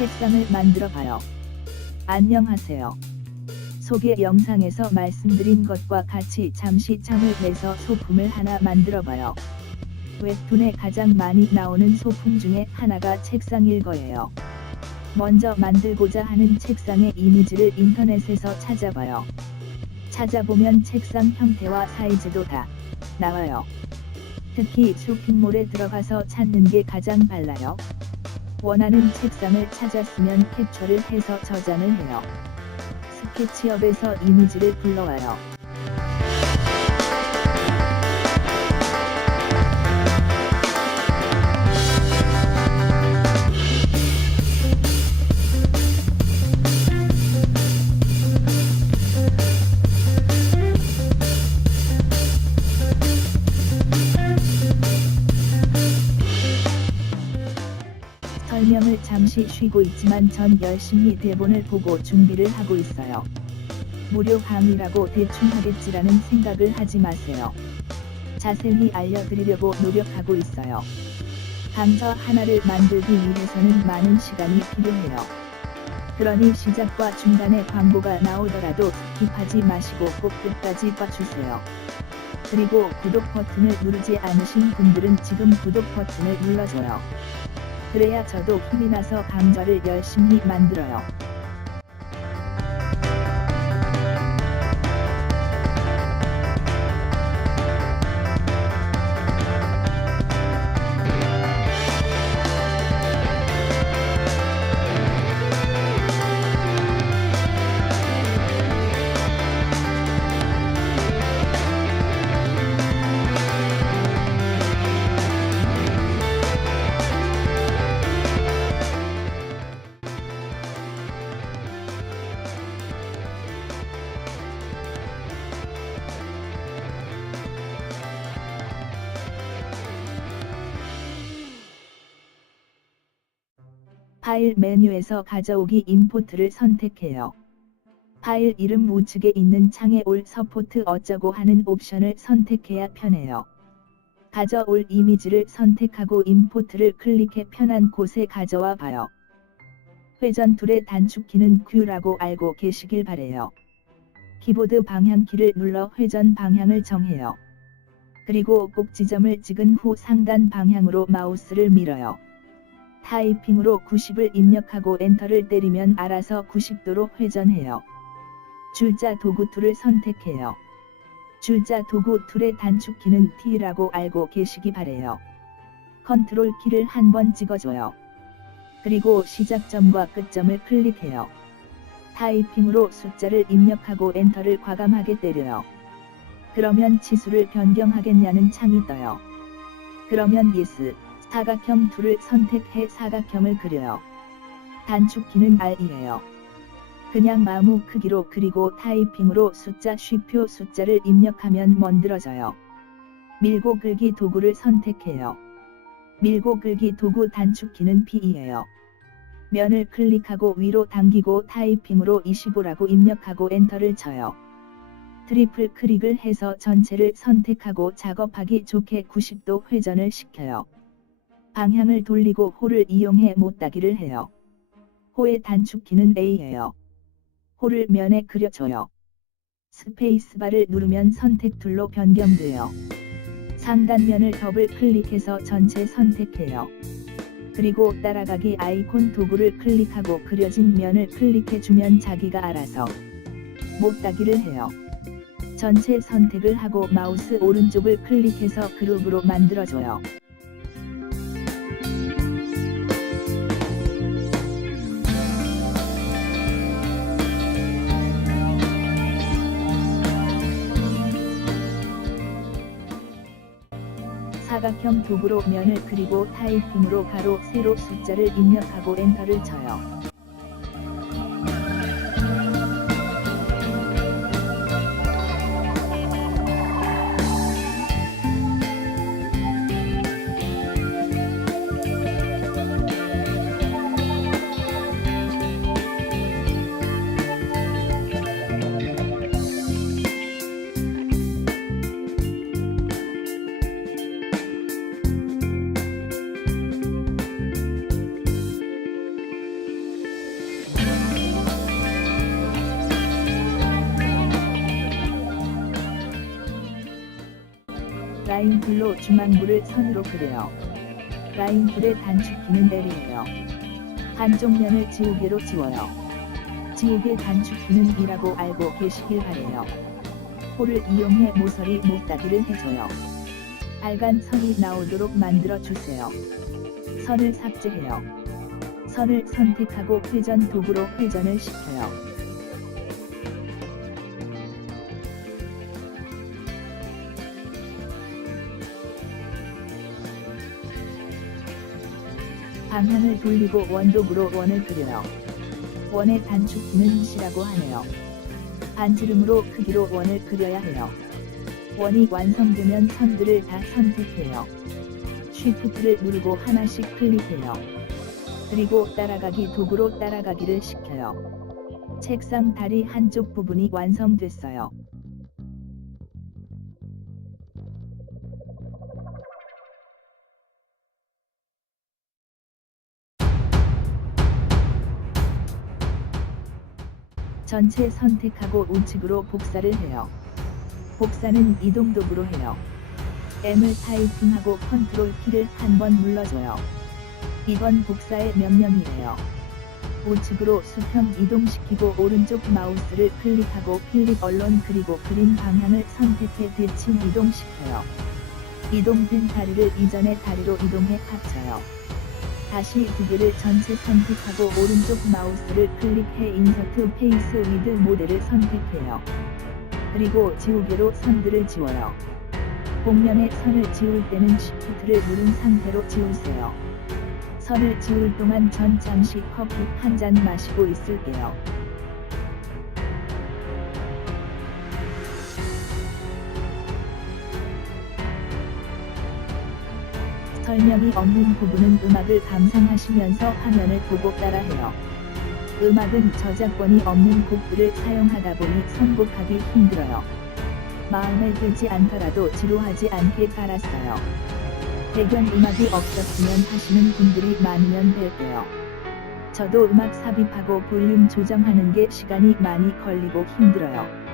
책상을 만들어 봐요. 안녕하세요. 소개 영상에서 말씀드린 것과 같이 잠시 짬을 내서 소품을 하나 만들어 봐요. 웹툰에 가장 많이 나오는 소품 중에 하나가 책상일 거예요. 먼저 만들고자 하는 책상의 이미지를 인터넷에서 찾아봐요. 찾아보면 책상 형태와 사이즈도 다 나와요. 특히 쇼핑몰에 들어가서 찾는 게 가장 빨라요. 원하는 책상을 찾았으면 캡처를 해서 저장을 해요. 스케치업에서 이미지를 불러와요. 설명을 잠시 쉬고 있지만 전 열심히 대본을 보고 준비를 하고 있어요. 무료 강의라고 대충 하겠지라는 생각을 하지 마세요. 자세히 알려드리려고 노력하고 있어요. 강좌 하나를 만들기 위해서는 많은 시간이 필요해요. 그러니 시작과 중간에 광고가 나오더라도 스킵하지 마시고 꼭 끝까지 봐주세요. 그리고 구독 버튼을 누르지 않으신 분들은 지금 구독 버튼을 눌러줘요. 그래야 저도 힘이 나서 강좌를 열심히 만들어요. 파일 메뉴에서 가져오기 임포트를 선택해요. 파일 이름 우측에 있는 창에 올 서포트 어쩌고 하는 옵션을 선택해야 편해요. 가져올 이미지를 선택하고 임포트를 클릭해 편한 곳에 가져와 봐요. 회전 툴의 단축키는 Q라고 알고 계시길 바래요. 키보드 방향키를 눌러 회전 방향을 정해요. 그리고 꼭 지점을 찍은 후 상단 방향으로 마우스를 밀어요. 타이핑으로 90을 입력하고 엔터를 때리면 알아서 90도로 회전해요. 줄자 도구 툴을 선택해요. 줄자 도구 툴의 단축키는 T라고 알고 계시기 바래요. 컨트롤 키를 한번 찍어줘요. 그리고 시작점과 끝점을 클릭해요. 타이핑으로 숫자를 입력하고 엔터를 과감하게 때려요. 그러면 치수를 변경하겠냐는 창이 떠요. 그러면 Yes. 사각형 툴을 선택해 사각형을 그려요. 단축키는 R이에요. 그냥 아무 크기로 그리고 타이핑으로 숫자 쉼표 숫자를 입력하면 만들어져요. 밀고 긁기 도구를 선택해요. 밀고 긁기 도구 단축키는 P이에요. 면을 클릭하고 위로 당기고 타이핑으로 25라고 입력하고 엔터를 쳐요. 트리플 클릭을 해서 전체를 선택하고 작업하기 좋게 90도 회전을 시켜요. 방향을 돌리고 호를 이용해 못따기를 해요. 호의 단축키는 A예요. 호를 면에 그려줘요. 스페이스바를 누르면 선택 툴로 변경돼요. 상단면을 더블 클릭해서 전체 선택해요. 그리고 따라가기 아이콘 도구를 클릭하고 그려진 면을 클릭해주면 자기가 알아서 못따기를 해요. 전체 선택을 하고 마우스 오른쪽을 클릭해서 그룹으로 만들어줘요. 사각형 도구로 면을 그리고 타이핑으로 가로 세로 숫자를 입력하고 엔터를 쳐요. 라인툴로 중앙부를 선으로 그려요. 라인툴의 단축키는 L이에요. 한쪽 면을 지우개로 지워요. 지우개 단축키는 B라고 알고 계시길 바래요. 홀을 이용해 모서리 못따기를 해줘요. 빨간 선이 나오도록 만들어주세요. 선을 삭제해요. 선을 선택하고 회전 도구로 회전을 시켜요. 방향을 돌리고 원도구로 원을 그려요. 원의 단축키는 C라고 하네요. 반지름으로 크기로 원을 그려야 해요. 원이 완성되면 선들을 다 선택해요. 쉬프트를 누르고 하나씩 클릭해요. 그리고 따라가기 도구로 따라가기를 시켜요. 책상 다리 한쪽 부분이 완성됐어요. 전체 선택하고 우측으로 복사를 해요. 복사는 이동 도구로 해요. M을 타이핑하고 컨트롤 키를 한 번 눌러줘요. 이번 복사의 명령이에요. 우측으로 수평 이동시키고 오른쪽 마우스를 클릭하고 필립 언론 그리고 그린 방향을 선택해 대칭 이동시켜요. 이동된 다리를 이전의 다리로 이동해 합쳐요. 다시 두 개를 전체 선택하고 오른쪽 마우스를 클릭해 인서트 페이스 위드 모델을 선택해요. 그리고 지우개로 선들을 지워요. 복면의 선을 지울 때는 Shift를 누른 상태로 지우세요. 선을 지울 동안 전 잠시 커피 한 잔 마시고 있을게요. 설명이 없는 부분은 음악을 감상하시면서 화면을 보고 따라해요. 음악은 저작권이 없는 곡들을 사용하다 보니 선곡하기 힘들어요. 마음에 들지 않더라도 지루하지 않게 깔았어요. 배경음악이 없었으면 하시는 분들이 많으면 될게요. 저도 음악 삽입하고 볼륨 조정하는 게 시간이 많이 걸리고 힘들어요.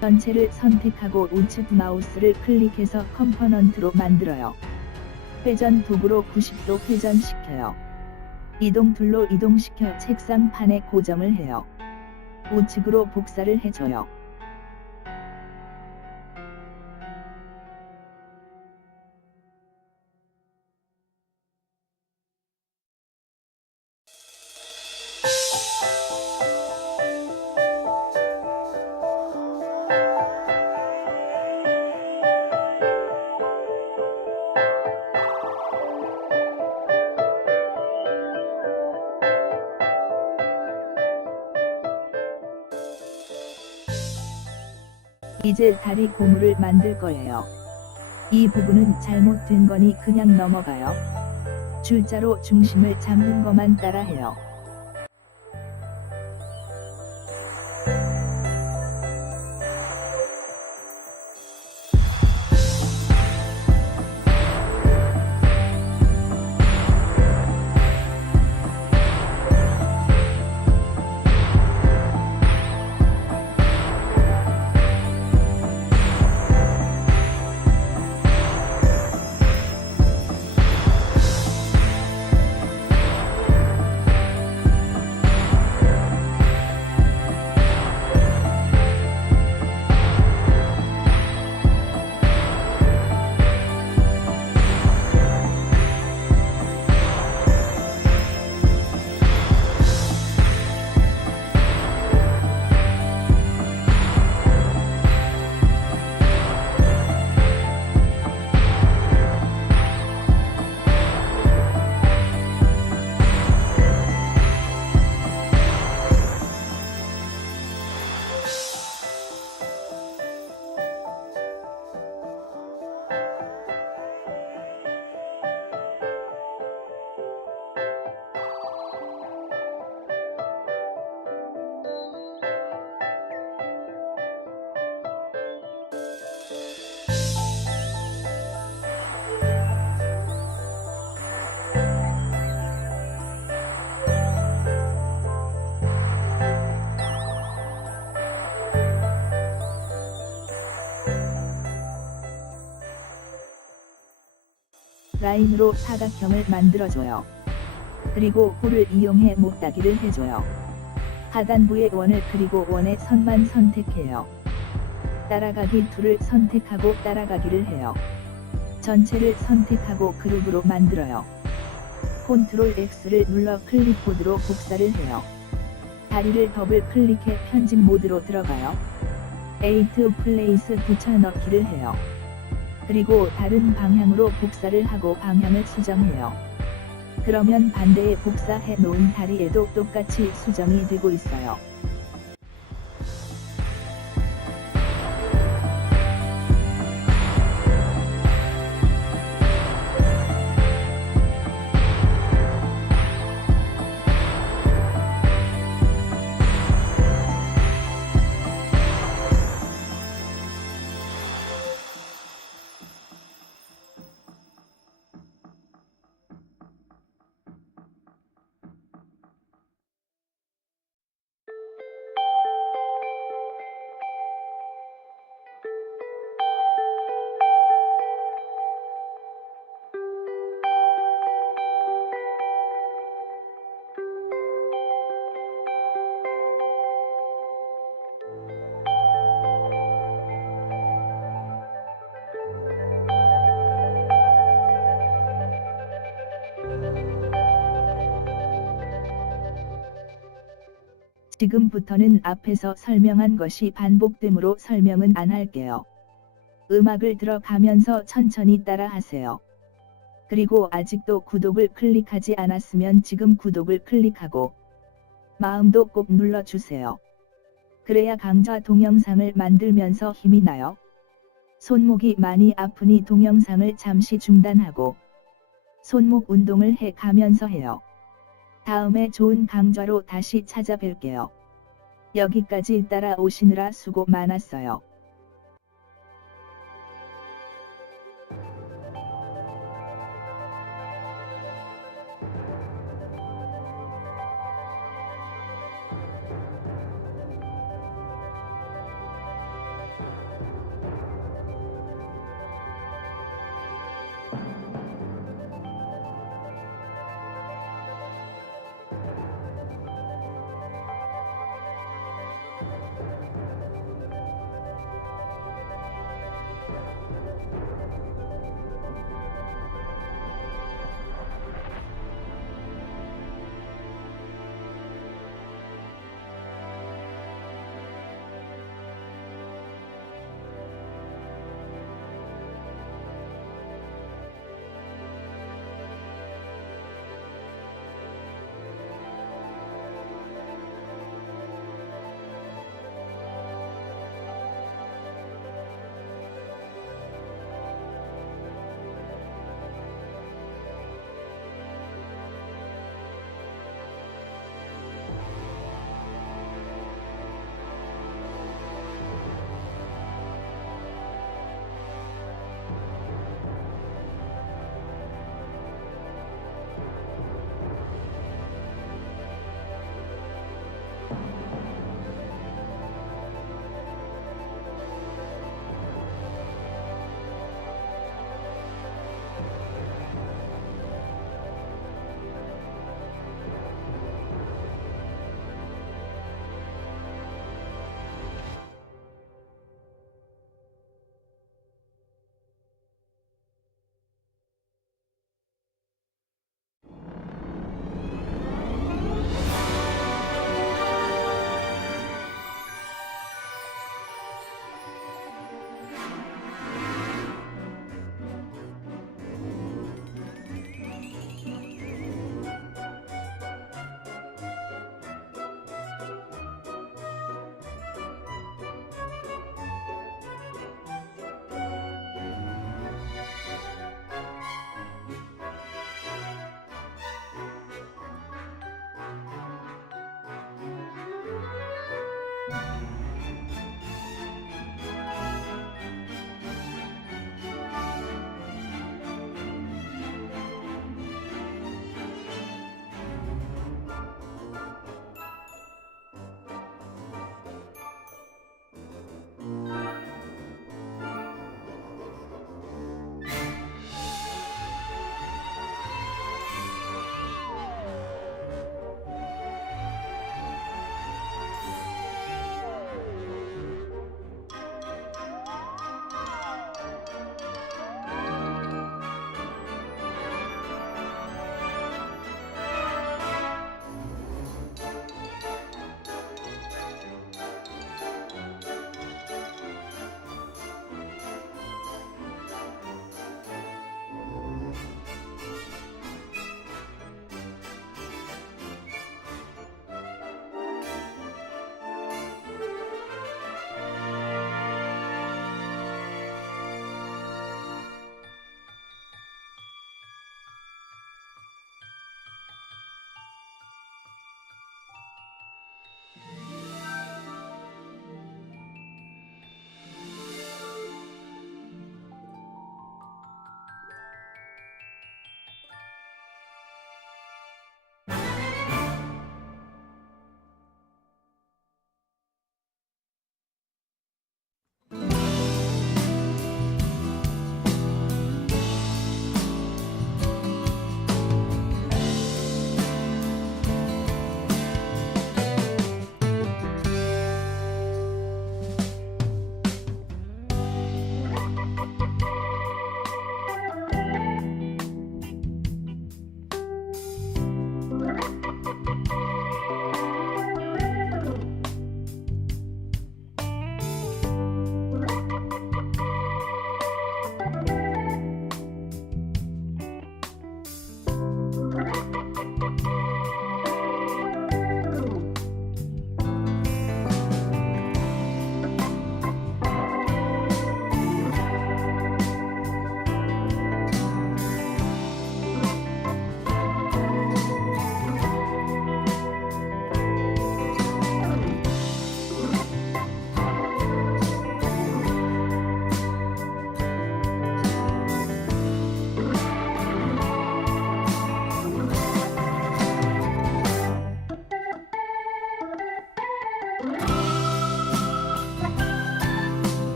전체를 선택하고 우측 마우스를 클릭해서 컴포넌트로 만들어요. 회전 도구로 90도 회전시켜요. 이동 툴로 이동시켜 책상판에 고정을 해요. 우측으로 복사를 해줘요. 이제 다리 고무를 만들 거예요. 이 부분은 잘못된 거니 그냥 넘어가요. 줄자로 중심을 잡는 것만 따라해요. 라인으로 사각형을 만들어줘요. 그리고 홀을 이용해 못따기를 해줘요. 하단부에 원을 그리고 원의 선만 선택해요. 따라가기 2를 선택하고 따라가기를 해요. 전체를 선택하고 그룹으로 만들어요. 컨트롤 X를 눌러 클립보드로 복사를 해요. 다리를 더블 클릭해 편집 모드로 들어가요. 에이트 플레이스 붙여넣기를 해요. 그리고 다른 방향으로 복사를 하고 방향을 수정해요. 그러면 반대에 복사해 놓은 다리에도 똑같이 수정이 되고 있어요. 지금부터는 앞에서 설명한 것이 반복되므로 설명은 안 할게요. 음악을 들어가면서 천천히 따라하세요. 그리고 아직도 구독을 클릭하지 않았으면 지금 구독을 클릭하고 마음도 꼭 눌러주세요. 그래야 강좌 동영상을 만들면서 힘이 나요. 손목이 많이 아프니 동영상을 잠시 중단하고 손목 운동을 해 가면서 해요. 다음에 좋은 강좌로 다시 찾아뵐게요. 여기까지 따라오시느라 수고 많았어요.